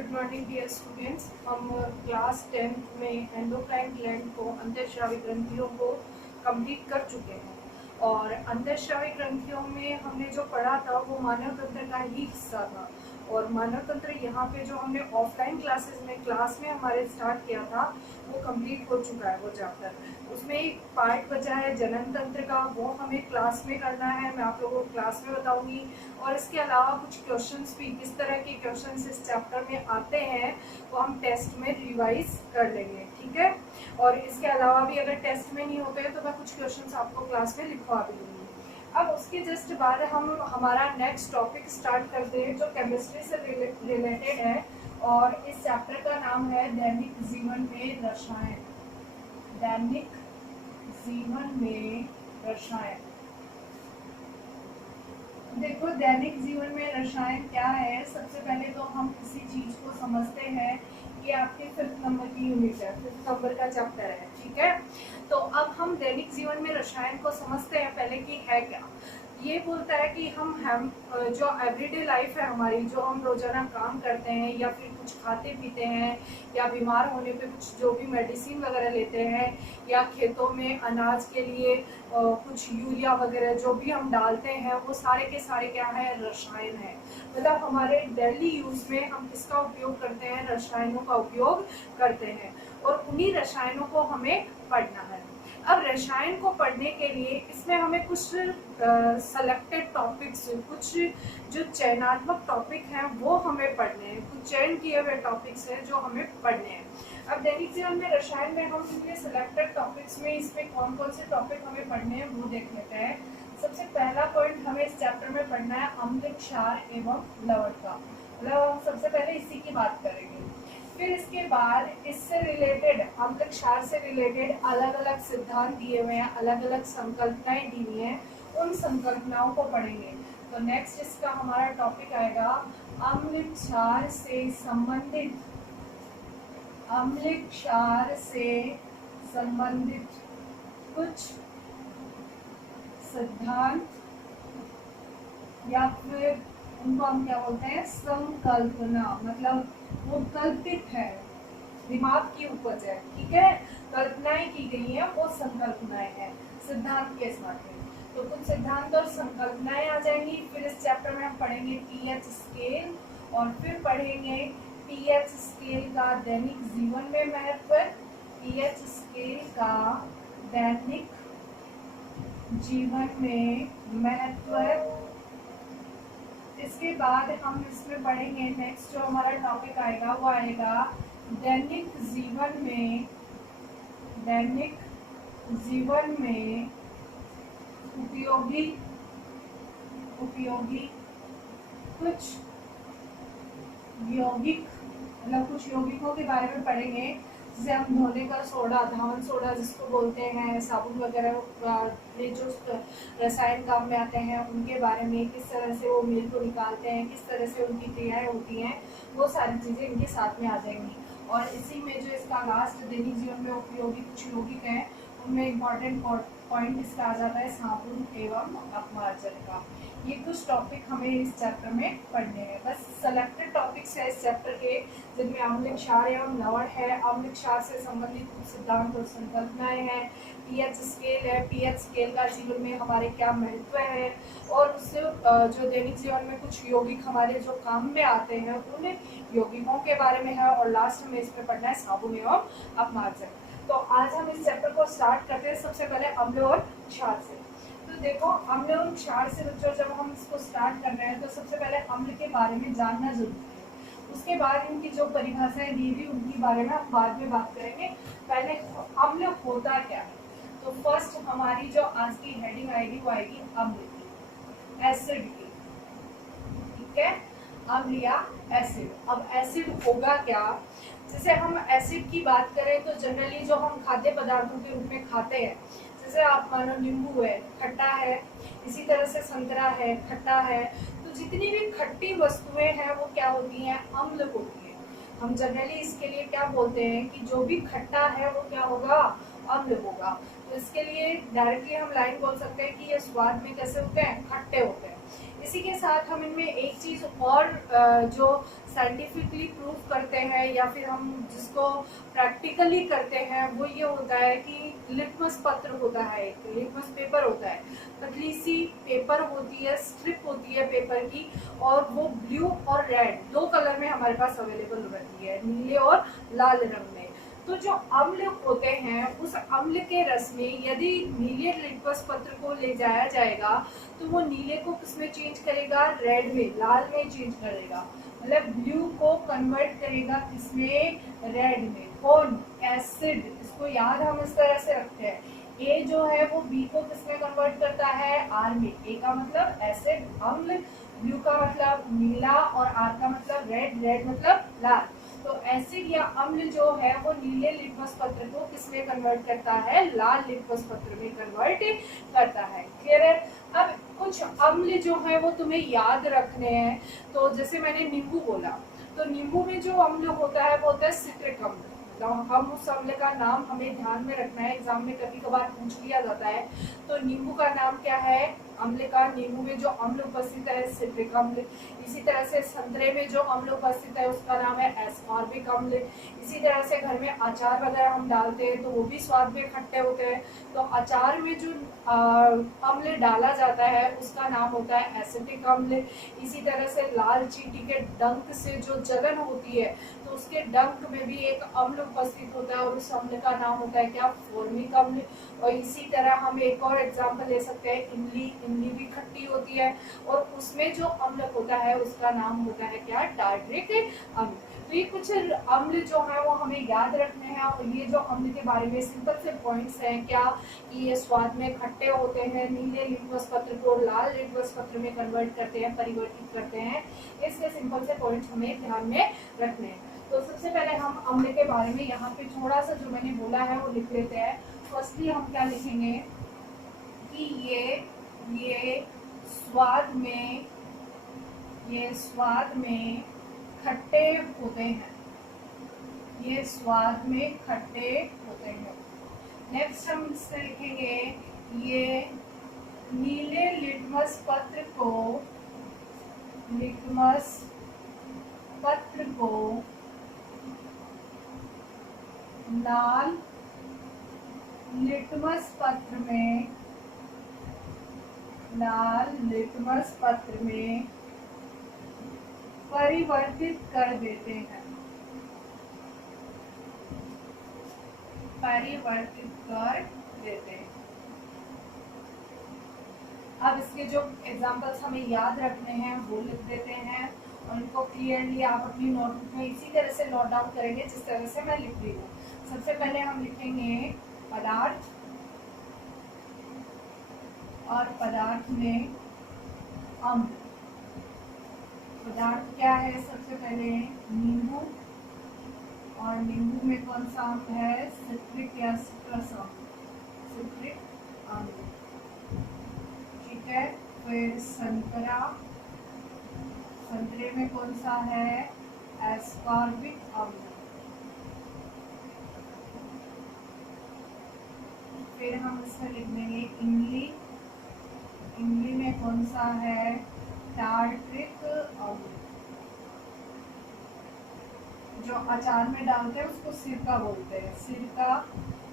Good morning dear students. हम class 10th में endocrine gland को अंतःस्रावी ग्रंथियों को कंप्लीट कर चुके हैं और अंतःस्रावी ग्रंथियों में हमने जो पढ़ा था वो मानव तंत्र का ही हिस्सा था। और मानव तंत्र यहाँ पे जो हमने ऑफलाइन क्लास में हमारे स्टार्ट किया था वो कंप्लीट हो चुका है वो चैप्टर। उसमें एक पार्ट बचा है जनन तंत्र का, वो हमें क्लास में करना है, मैं आप लोगों को क्लास में बताऊंगी। और इसके अलावा कुछ क्वेश्चंस भी, किस तरह के क्वेश्चंस इस चैप्टर में आते हैं वो हम टेस्ट में रिवाइज कर लेंगे, ठीक है। और इसके अलावा भी अगर टेस्ट में नहीं होते हैं तो मैं कुछ क्वेश्चंस आपको क्लास में लिखवा भी दूंगी। अब उसके जस्ट बाद हम हमारा नेक्स्ट टॉपिक स्टार्ट करते हैं जो केमिस्ट्री से रिलेटेड है और इस चैप्टर का नाम है दैनिक जीवन में रसायन। दैनिक जीवन में रसायन। देखो, दैनिक जीवन में रसायन क्या है। सबसे पहले तो हम किसी चीज को समझते हैं, ये आपके 5th नंबर की यूनिट है, 5th नंबर का चैप्टर है, ठीक है। तो अब हम दैनिक जीवन में रसायन को समझते हैं पहले कि है क्या। ये बोलता है कि हम जो एवरीडे लाइफ है हमारी, जो हम रोजाना काम करते हैं या फिर कुछ खाते पीते हैं या बीमार होने पे कुछ जो भी मेडिसिन वगैरह लेते हैं या खेतों में अनाज के लिए कुछ यूरिया वगैरह जो भी हम डालते हैं वो सारे के सारे क्या है, रसायन है। मतलब हमारे डेली यूज में हम किसका उपयोग करते हैं, रसायनों का उपयोग करते हैं और उन्हीं रसायनों को हमें पढ़ना है। अब रसायन को पढ़ने के लिए इसमें हमें कुछ सेलेक्टेड टॉपिक्स, कुछ जो चयनात्मक टॉपिक हैं वो हमें पढ़ने हैं, कुछ चयन किए हुए टॉपिक्स हैं जो हमें पढ़ने हैं। अब दैनिक जीवन में रसायन में हम ये सिलेक्टेड टॉपिक्स में इसमें कौन कौन से टॉपिक हमें पढ़ने हैं वो देख लेते हैं। सबसे पहला पॉइंट हमें इस चैप्टर में पढ़ना है अम्ल, क्षार एवं लवण का। मतलब हम सबसे पहले इसी की बात करेंगे। फिर इसके बाद इससे रिलेटेड, अम्ल क्षार से रिलेटेड अलग अलग सिद्धांत दिए हुए हैं, अलग अलग संकल्पनाएं दी हुई हैं, उन संकल्पनाओं को पढ़ेंगे। तो नेक्स्ट इसका हमारा टॉपिक आएगा अम्ल क्षार से संबंधित, अम्ल क्षार से संबंधित कुछ सिद्धांत या फिर उनको हम क्या बोलते हैं, संकल्पना। मतलब वो कल्पित है, दिमाग की उपज है, ठीक है। कल्पनाएं की गई हैं वो संकल्पनाएं हैं सिद्धांत के साथ में। तो कुछ सिद्धांत और संकल्पनाएं आ जाएंगी। फिर इस चैप्टर में हम पढ़ेंगे पीएच स्केल और फिर पढ़ेंगे पीएच स्केल का दैनिक जीवन में महत्व, पीएच स्केल का दैनिक जीवन में महत्व। इसके बाद हम इसमें पढ़ेंगे नेक्स्ट जो हमारा टॉपिक आएगा वो आएगा दैनिक जीवन में, दैनिक जीवन में उपयोगी कुछ यौगिक, मतलब कुछ यौगिकों के बारे में पढ़ेंगे। जैसे हम धोने का सोडा, धावन सोडा जिसको बोलते हैं, साबुन वगैरह, ये जो रसायन काम में आते हैं उनके बारे में, किस तरह से वो मेल को निकालते हैं, किस तरह से उनकी क्रियाएं होती हैं, वो सारी चीज़ें इनके साथ में आ जाएंगी। और इसी में जो इसका लास्ट दैनिक जीवन में उपयोगी कुछ यौगिक हैं उनमें इम्पॉर्टेंट पॉइंट इसका आ जाता है साबुन एवं अपमार्जन का। ये कुछ टॉपिक हमें इस चैप्टर में पढ़ने हैं। बस सेलेक्टेड टॉपिक्स है इस चैप्टर के, जिनमें अम्ल क्षार एवं लवण है, अम्ल क्षार से संबंधित कुछ सिद्धांत और संकल्पनाएं हैं, पीएच स्केल है, पीएच स्केल का जीवन में हमारे क्या महत्व है, और उससे जो दैनिक जीवन में कुछ यौगिक हमारे जो काम में आते हैं उन यौगिकों के बारे में है, और लास्ट में इसमें पढ़ना है साबुन एवं अपमार्जन। तो आज हम इस चैप्टर को स्टार्ट करते हैं सबसे पहले अम्ल और क्षार से। तो देखो, अम्ल और क्षार से बच्चों जब हम इसको स्टार्ट कर रहे हैं तो सबसे पहले अम्ल के बारे में जानना जरूरी है। उसके बाद इनकी जो परिभाषाएं दी हुई उनके बारे में हम बाद में बात करेंगे। पहले अम्ल होता क्या है। तो फर्स्ट हमारी जो आज की हेडिंग आएगी वो आएगी अम्ल की, एसिड की, ठीक है। अम्ल या एसिड। अब एसिड होगा क्या। जैसे हम एसिड की बात करें तो जनरली जो हम खाद्य पदार्थों के रूप में खाते हैं, जैसे आप मानो नींबू है, खट्टा है, इसी तरह से संतरा है, खट्टा है, तो जितनी भी खट्टी वस्तुएं हैं वो क्या होती हैं, अम्ल होती है। हम जनरली इसके लिए क्या बोलते हैं कि जो भी खट्टा है वो क्या होगा, अम्ल होगा। तो इसके लिए डायरेक्टली हम लाइन बोल सकते हैं कि ये स्वाद में कैसे होते हैं, खट्टे होते हैं। इसी के साथ हम इनमें एक चीज और जो साइंटिफिकली प्रूव करते हैं या फिर हम जिसको प्रैक्टिकली करते हैं वो ये होता है कि लिटमस पत्र होता है, एक लिटमस पेपर होता है, पतली सी पेपर होती है, स्ट्रिप होती है पेपर की, और वो ब्लू और रेड दो कलर में हमारे पास अवेलेबल रहती है, नीले और लाल रंग में। तो जो अम्ल होते हैं उस अम्ल के रस में यदि नीले लिटमस पत्र को ले जाया जाएगा तो वो नीले को किसमें चेंज करेगा, रेड में, लाल में चेंज करेगा, मतलब ब्लू को कन्वर्ट करेगा किसमें, रेड में। कौन, एसिड। इसको याद हम इस तरह से रखते हैं, ए जो है वो बी को किसमें कन्वर्ट करता है, आर में। ए का मतलब एसिड, अम्ल, ब्लू का मतलब नीला और आर का मतलब रेड, रेड मतलब लाल। तो एसिड या अम्ल जो है वो नीले लिटमस पत्र को किसमें कन्वर्ट करता है, लाल लिटमस पत्र में कन्वर्ट करता है। क्लियर है। अब कुछ अम्ल जो है वो तुम्हें याद रखने हैं। तो जैसे मैंने नींबू बोला, तो नींबू में जो अम्ल होता है वो होता है सिट्रिक अम्ल। हम उस अम्ल का नाम हमें ध्यान में रखना है, एग्जाम में कभी कभार पूछ लिया जाता है। तो नींबू का नाम क्या है, अम्ल का, नींबू में जो अम्ल उपस्थित है सिट्रिक अम्ल। इसी तरह से संतरे में जो अम्ल उपस्थित है उसका नाम है एस्कॉर्बिक अम्ल। इसी तरह से घर में अचार वगैरह हम डालते हैं तो वो भी स्वाद में खट्टे होते हैं, तो अचार में जो अम्ल डाला जाता है उसका नाम होता है एसिटिक अम्ल। इसी तरह से लाल चींटी के डंक से जो जलन होती है तो उसके डंक में भी एक अम्ल उपस्थित होता है और उस अम्ल का नाम होता है क्या, फॉर्मिक अम्ल। और इसी तरह हम एक और एग्जांपल ले सकते हैं, इमली। इमली भी खट्टी होती है और उसमें जो अम्ल होता है उसका नाम होता है क्या, टार्ट्रिक अम्ल। तो ये कुछ अम्ल जो है वो हमें याद रखने हैं। और ये जो अम्ल के बारे में सिंपल से पॉइंट्स हैं क्या, कि ये स्वाद में खट्टे होते हैं, नीले लिटमस पत्र को लाल लिटमस पत्र में कन्वर्ट करते हैं, परिवर्तित करते हैं। इसके सिंपल से पॉइंट्स हमें ध्यान में रखने हैं। तो सबसे पहले हम अम्ल के बारे में यहाँ पे थोड़ा सा जो मैंने बोला है वो लिख लेते हैं। फर्स्टली हम क्या लिखेंगे कि ये स्वाद में खट्टे होते हैं, ये स्वाद में खट्टे होते हैं। नेक्स्ट हम इससे लिखेंगे ये नीले लिटमस पत्र को लाल लिटमस पत्र में परिवर्तित कर देते हैं, अब इसके जो एग्जाम्पल्स हमें याद रखने हैं वो लिख देते हैं और इनको क्लियरली आप अपनी नोटबुक में इसी तरह से नोट डाउन करेंगे जिस तरह से मैं लिख रही हूँ। सबसे पहले हम लिखेंगे पदार्थ, और पदार्थ में अम्ल। पदार्थ क्या है, सबसे पहले नींबू, और नींबू में कौन सा अम्ल है, सिट्रिक या सिट्रस अम्ल, सिट्रिक अम्ल। ठीक है। फिर संतरा, संतरे में कौन सा है, एस्कॉर्बिक अम्ल। फिर हम इसमें लिख देंगे इमली, इमली में कौन सा है, टार्ट्रिक अम्ल। जो अचार में डालते हैं उसको सिरका बोलते हैं, सिरका।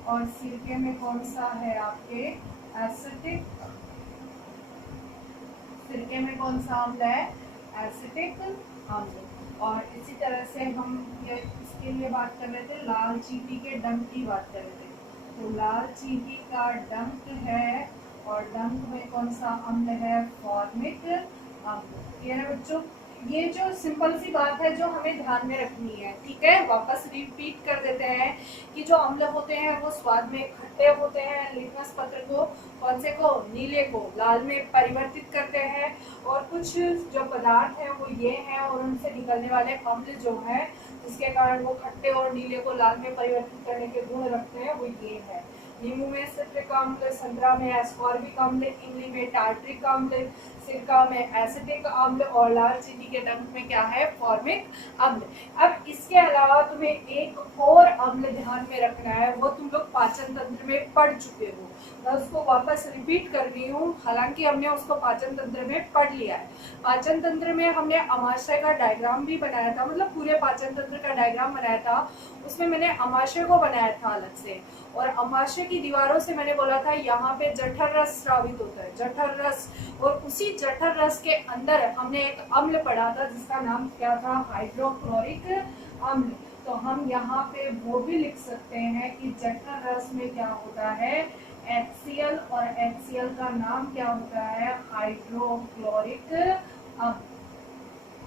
और सिरके में कौन सा है आपके, एसिटिक, सिरके में कौन सा अम्ल है, एसिटिक अम्ल। और इसी तरह से हम ये इसके लिए बात कर रहे थे, लाल चींटी के डंक की बात कर रहे थे। तो लाल चींटी का डंक है और डंक में कौन सा अम्ल है, फॉर्मिक अम्ल। ये है बच्चों, ये जो सिंपल सी बात है जो हमें ध्यान में रखनी है। ठीक है, वापस रिपीट कर देते हैं कि जो अम्ल होते हैं वो स्वाद में खट्टे होते हैं, लिटमस पत्र को कौन से को, नीले को लाल में परिवर्तित करते हैं। और कुछ जो पदार्थ हैं वो ये हैं और उनसे निकलने वाले अम्ल जो हैं जिसके कारण वो खट्टे और नीले को लाल में परिवर्तित करने के गुण रखते हैं वो ये है। नींबू में सिट्रिक अम्ल, संतरा में एस्कॉर्बिक अम्ल, इमली में टार्ट्रिक अम्ल, सिरका में एसिटिक अम्ल और लाल चीनी के डंक में क्या है, फॉर्मिक अम्ल। अब इसके अलावा तुम्हें एक और अम्ल ध्यान में रखना है, वो तुम लोग पाचन तंत्र में पढ़ चुके हो, मैं उसको वापस रिपीट कर रही हूँ, हालांकि हमने उसको पाचन तंत्र में पढ़ लिया है। पाचन तंत्र में हमने अमाशय का डायग्राम भी बनाया था, मतलब पूरे पाचन तंत्र का डायग्राम बनाया था, उसमें मैंने अमाशय को बनाया था अलग से, और अमाशय की दीवारों से मैंने बोला था यहाँ पे जठर रस स्रावित होता है, जठर रस, और उसी जठर रस के अंदर हमने एक अम्ल पढ़ा था जिसका नाम क्या था, हाइड्रोक्लोरिक अम्ल। तो हम यहाँ पे वो भी लिख सकते हैं कि जठर रस में क्या होता है, HCl, और HCl का नाम क्या होता है, हाइड्रोक्लोरिक अम्ल।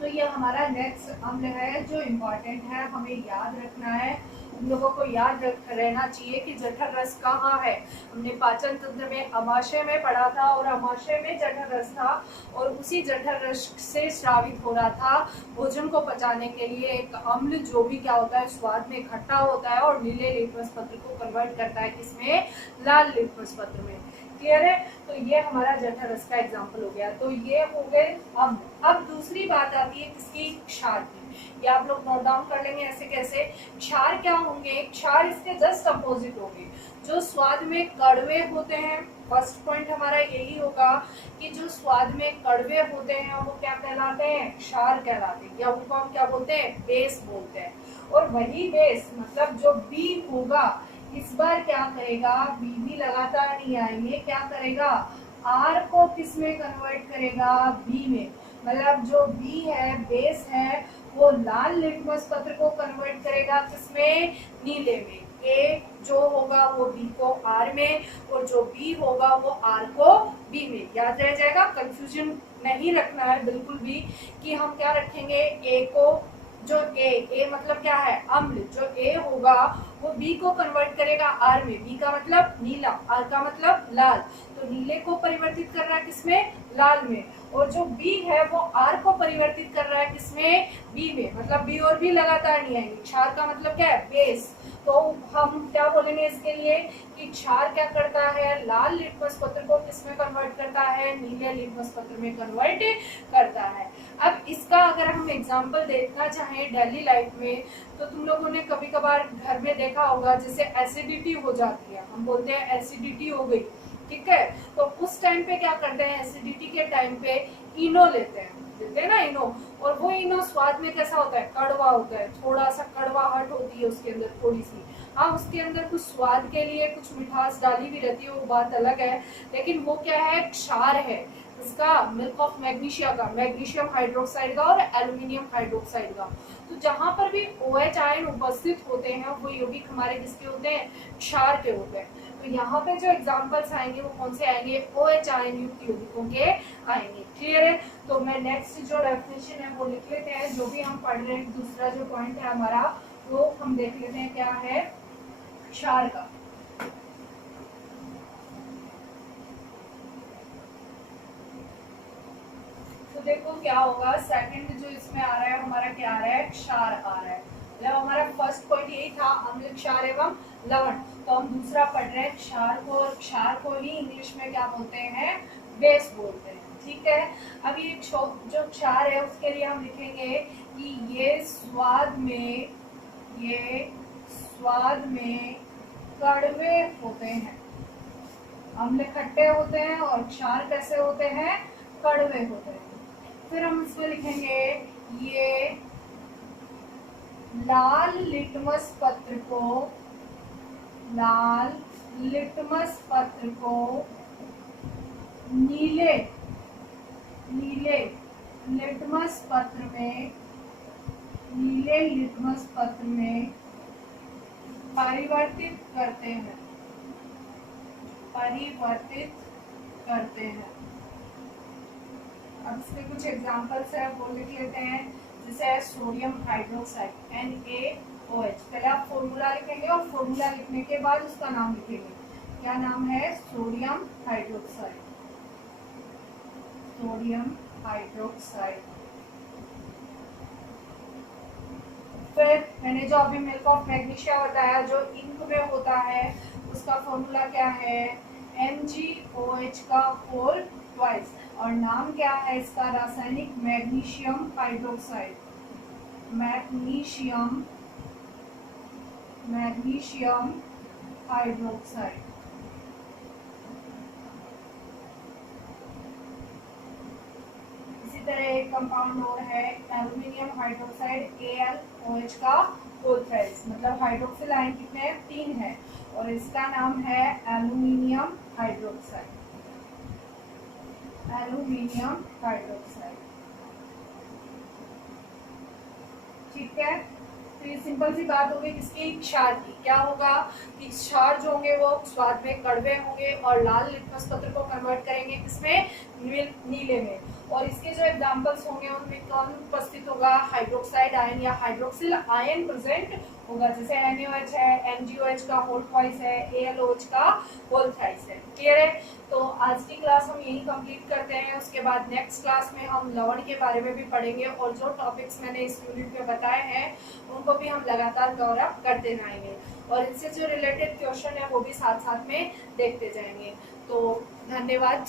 तो ये हमारा नेक्स्ट अम्ल है जो इम्पोर्टेंट है, हमें याद रखना है, उन लोगों को याद रहना चाहिए कि जठर रस कहाँ है। हमने पाचन तंत्र में अमाशय में पढ़ा था, और अमाशय में जठर रस था, और उसी जठर रस से स्रावित हो रहा था भोजन को पचाने के लिए एक अम्ल, जो भी क्या होता है, स्वाद में खट्टा होता है और नीले लिटमस पत्र को कन्वर्ट करता है किसमें, लाल लिटमस पत्र में। क्लियर है? तो ये हमारा जठर रस का एग्जाम्पल हो गया। तो ये हो गए अम्ल। अब दूसरी बात आती है किसकी, क्षार की। ये आप लोग नोट डाउन कर लेंगे ऐसे कैसे। क्षार क्या होंगे, क्षार इसके जस्ट अपोजिट होंगे, जो स्वाद में कड़वे होते हैं। फर्स्ट पॉइंट हमारा यही होगा कि जो स्वाद में कड़वे होते हैं वो क्या कहलाते हैं, क्षार कहलाते हैं, या उनको हम क्या बोलते हैं, बेस बोलते हैं। और वही बेस मतलब जो बी होगा, इस बार क्या करेगा, बी भी लगातार नहीं आएंगे, क्या करेगा, आर को किस में कन्वर्ट करेगा, बी में। मतलब जो बी है, बेस है, वो लाल लिटमस पत्र को कन्वर्ट करेगा किसमें, नीले में। ए जो होगा वो बी को आर में, और जो बी होगा वो आर को बी में। याद रह जाएगा, कंफ्यूजन नहीं रखना है बिल्कुल भी कि हम क्या रखेंगे, ए को, जो ए मतलब क्या है, अम्ल, जो ए होगा वो बी को कन्वर्ट करेगा आर में। बी का मतलब नीला, आर का मतलब लाल, तो नीले को परिवर्तित कर रहा है किसमें, लाल में। और जो बी है वो आर को परिवर्तित कर रहा है किसमें, बी में। मतलब बी और बी लगातार नहीं आएंगे। क्षार का मतलब क्या है, बेस। तो हम क्या बोलेंगे इसके लिए कि क्षार क्या करता है, लाल लिटमस पत्र को किसमें कन्वर्ट करता है, नीले लिटमस पत्र में कन्वर्ट करता है। अब इसका अगर हम एग्जांपल देखना चाहें डेली लाइफ में, तो तुम लोगों ने कभी कभार घर में देखा होगा, जैसे एसिडिटी हो जाती है, हम बोलते हैं एसिडिटी हो गई, ठीक है, तो उस टाइम पे क्या करते हैं, एसिडिटी के टाइम पे इनो लेते हैं ना, इनो। और वो इनो स्वाद में कैसा होता है, कड़वा होता है, थोड़ा सा कड़वाहट होती है उसके अंदर थोड़ी सी। हाँ, उसके अंदर कुछ स्वाद के लिए कुछ मिठास डाली भी रहती है, वो बात अलग है, लेकिन वो क्या है, क्षार है। इसका मिल्क ऑफ मैग्नीशिया का, मैग्नीशियम हाइड्रोक्साइड का और एल्यूमिनियम हाइड्रोक्साइड का। तो जहां पर भी OH आयन उपस्थित होते हैं वो यौगिक हमारे किसके होते हैं, क्षार के होते हैं। तो यहाँ पे जो एग्जांपल्स आएंगे वो कौन से आएंगे, OH आयन युक्त यौगिकों के आएंगे। क्लियर है? तो मैं नेक्स्ट जो डेफिनेशन है वो लिख लेते हैं, जो भी हम पढ़ रहे हैं। दूसरा जो पॉइंट है हमारा वो हम देख लेते हैं क्या है, क्षार का। तो देखो क्या होगा, सेकंड जो इसमें आ रहा है हमारा क्या आ रहा है, क्षार आ रहा है। मतलब हमारा फर्स्ट पॉइंट यही था, अम्ल, क्षार एवं लवण। तो हम दूसरा पढ़ रहे हैं क्षार को, और क्षार को ही इंग्लिश में क्या बोलते हैं, बेस बोलते हैं। ठीक है, अब ये जो क्षार है उसके लिए हम लिखेंगे कि ये स्वाद में कड़वे होते हैं। अम्ल खट्टे होते हैं और क्षार कैसे होते हैं, कड़वे होते हैं। फिर हम इसमें लिखेंगे ये लाल लिटमस पत्र को नीले लिटमस पत्र में परिवर्तित करते हैं। अब इसके कुछ एग्जांपल्स है वो लिख लेते हैं, जैसे सोडियम हाइड्रोक्साइड NaOH। पहले आप फॉर्मूला लिखेंगे और फॉर्मूला लिखने के बाद उसका नाम लिखेंगे। क्या नाम है, सोडियम हाइड्रोक्साइड। फिर मैंने जो अभी मिल्क ऑफ मैग्नीशिया बताया, जो इंक में होता है, उसका फॉर्मूला क्या है, MgOH का 4 ट्वाइस। और नाम क्या है इसका रासायनिक, मैग्नीशियम हाइड्रोक्साइड, मैग्नीशियम हाइड्रोक्साइड। इसी तरह एक कंपाउंड और है एल्यूमिनियम हाइड्रोक्साइड, AlOH का होल थ्राइस, मतलब हाइड्रोक्सिल आयन कितने हैं, 3 है, और इसका नाम है एल्यूमिनियम हाइड्रोक्साइड, एल्यूमिनियम हाइड्रोक्साइड। ठीक है, तो ये सिंपल सी बात होगी किसकी, क्षार की। क्या होगा कि क्षार जो होंगे वो स्वाद में कड़वे होंगे और लाल लिटमस पत्र को कन्वर्ट करेंगे किसमें, नीले में। और इसके जो एग्जांपल्स होंगे उनमें कौन उपस्थित होगा, हाइड्रोक्साइड आयन या हाइड्रोक्सिल आयन प्रेजेंट होगा, जैसे NaOH है, MgOH का होल ट्वाइस है, AlOH का होल थ्राइस है। क्लियर है। तो आज की क्लास हम यही कंप्लीट करते हैं, उसके बाद नेक्स्ट क्लास में हम लवण के बारे में भी पढ़ेंगे और जो टॉपिक्स मैंने इस यूनिट में बताए हैं उनको भी हम लगातार कवर अप करते जाएंगे और इनसे जो रिलेटेड क्वेश्चन है वो भी साथ साथ में देखते जाएंगे। तो धन्यवाद।